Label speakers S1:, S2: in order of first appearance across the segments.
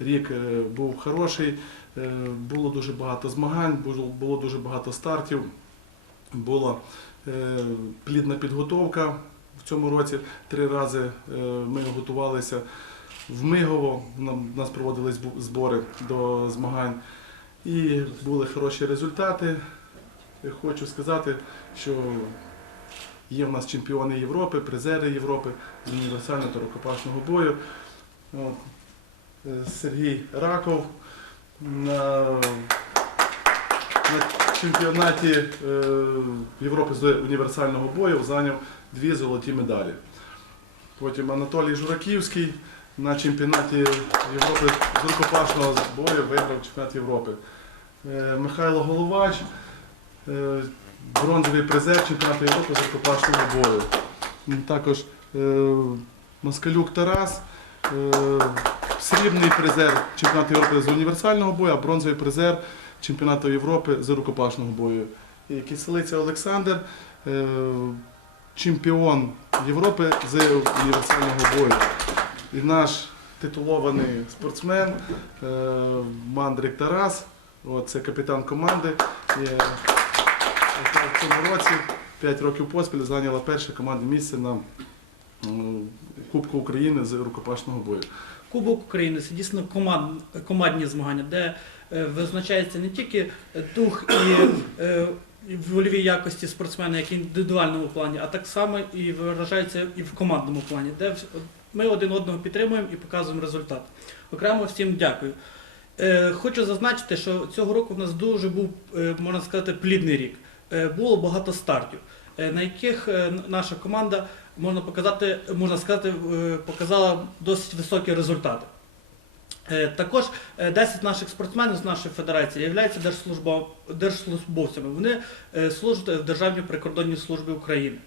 S1: рік е, був хороший. Е, Було дуже багато змагань, було, дуже багато стартів, була е, плідна підготовка в цьому році. Три рази ми готувалися в Мигово. У нас проводились збори до змагань. І були хороші результати. Хочу сказати, що є в нас чемпіони Європи, призери Європи з універсального та рукопашного бою. Е, Сергій Раков на, на чемпіонаті е, Європи з універсального бою зайняв дві золоті медалі. Потім Анатолій Жураківський на чемпіонаті Європи з рукопашного бою виграв чемпіонат Європи. Е, Михайло Головач, бронзовий призер чемпіонату Європи з рукопашного бою. Також Москалюк Тарас, срібний призер чемпіонату Європи з універсального бою, а бронзовий призер чемпіонату Європи з рукопашного бою. І Киселиця Олександр, е, чемпіон Європи з універсального бою. І наш титулований спортсмен е, Мандрик Тарас, це капітан команди. Е, в цьому році 5 років поспіль зайняла перше командне місце на Кубку України з рукопашного бою. Кубок
S2: України це дійсно команд, командні змагання, де е, визначається не тільки дух і е, вольові якості спортсмена, як і в індивідуальному плані, а так само і виражається і в командному плані, де ми один одного підтримуємо і показуємо результат. Окремо всім дякую. Е, Хочу зазначити, що цього року в нас дуже був, можна сказати, плідний рік. Е, Було багато стартів, е, на яких е, наша команда можна показати, можна сказати, показала досить високі результати. Також е, 10 наших спортсменів з нашої федерації являються держслужбовцями. Вони служать в Державній прикордонній службі України.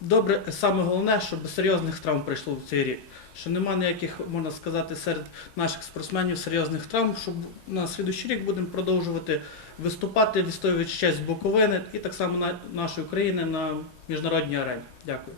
S2: Добре, саме головне, щоб серйозних травм прийшло в цей рік. Що нема ніяких, можна сказати, серед наших спортсменів серйозних травм, щоб на слідуючий рік будемо продовжувати виступати, відстоювати честь Буковини і так само на нашої України на міжнародній арені. Дякую.